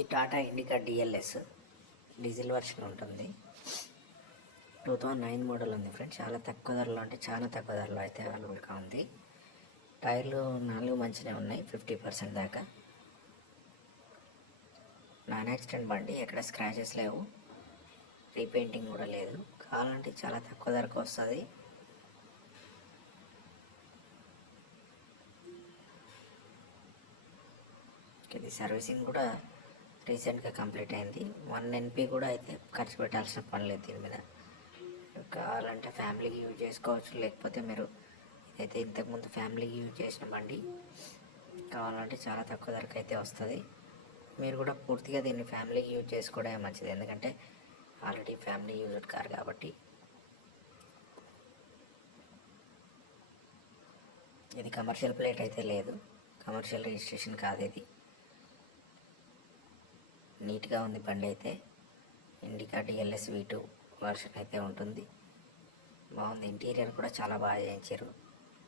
ఇది Tata indica DLS diesel version ఉంటుంది. 2009 model ఉంది ఫ్రెండ్స్. చాలా తక్కువ ధరలో, అంటే చాలా తక్కువ ధరలో అయితే అవైలబుల్గా ఉంది. టైర్లు 4 మంచిగా ఉన్నాయి, 50% దాకా. నాన్ యాక్సిడెంట్ బండి, ఎక్కడ స్క్రాచెస్ లేవు, రీపెయింటింగ్ కూడా లేదు. కావాలంటే చాలా తక్కువ ధరకు వస్తుంది. ఇది సర్వీసింగ్ కూడా రీసెంట్గా కంప్లీట్ అయింది. 1 NP కూడా అయితే ఖర్చు పెట్టాల్సిన పని లేదు దీని మీద. కావాలంటే ఫ్యామిలీకి యూజ్ చేసుకోవచ్చు, లేకపోతే మీరు ఇదైతే ఇంతకుముందు ఫ్యామిలీకి యూజ్ చేసిన బండి. కావాలంటే చాలా తక్కువ ధరకు అయితే వస్తుంది. మీరు కూడా పూర్తిగా దీన్ని ఫ్యామిలీకి యూజ్ చేసుకోవడమే మంచిది, ఎందుకంటే ఆల్రెడీ ఫ్యామిలీ యూజ్డ్ కార్ కాబట్టి. ఇది కమర్షియల్ ప్లేట్ అయితే లేదు, కమర్షియల్ రిజిస్ట్రేషన్ కాదు ఇది. నీట్గా ఉంది బండి అయితే. ఇండికా డిఎల్ఎస్ V2 వర్షన్ అయితే ఉంటుంది. బాగుంది. ఇంటీరియర్ కూడా చాలా బాగా చేయించారు.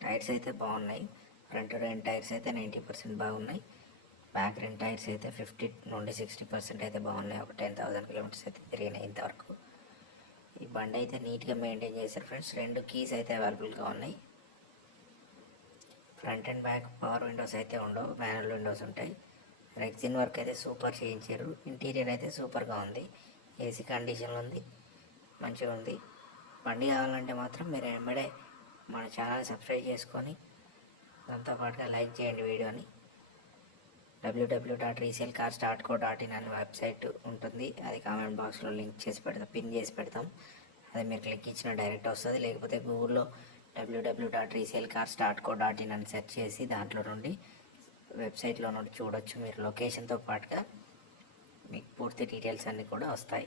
టైర్స్ అయితే బాగున్నాయి. ఫ్రంట్ 2 టైర్స్ అయితే 90% బాగున్నాయి. బ్యాక్ 2 టైర్స్ అయితే 50 నుండి 60% అయితే బాగున్నాయి. ఒక 10,000 కిలోమీటర్స్ అయితే తిరిగినాయి ఇంతవరకు. ఈ బండి అయితే నీట్గా మెయింటైన్ చేశారు ఫ్రెండ్స్. 2 కీస్ అయితే అవైలబుల్గా ఉన్నాయి. Front and back power Windows అయితే ఉండవు, మాన్యువల్ విండోస్ ఉంటాయి. రెక్సిన్ వర్క్ అయితే సూపర్ చేయించారు. ఇంటీరియర్ అయితే సూపర్గా ఉంది. ఏసీ కండిషన్లో ఉంది, మంచిగా ఉంది. బండి కావాలంటే మాత్రం మీరు వెంబడే మన ఛానల్ సబ్స్క్రైబ్ చేసుకొని దాంతోపాటుగా లైక్ చేయండి వీడియోని. www.resellcars.co.in అనే వెబ్సైట్ ఉంటుంది, అది కామెంట్ బాక్స్లో లింక్ చేసి పెడతాం, పిన్ చేసి పెడతాం. అది మీరు క్లిక్ ఇచ్చిన డైరెక్ట్ వస్తుంది. లేకపోతే గూగుల్లో www.resellcars.co.in అని సెర్చ్ చేసి దాంట్లో నుండి వెబ్సైట్లో నుండి చూడొచ్చు. మీరు లొకేషన్తో పాటుగా మీకు పూర్తి డీటెయిల్స్ అన్నీ కూడా వస్తాయి.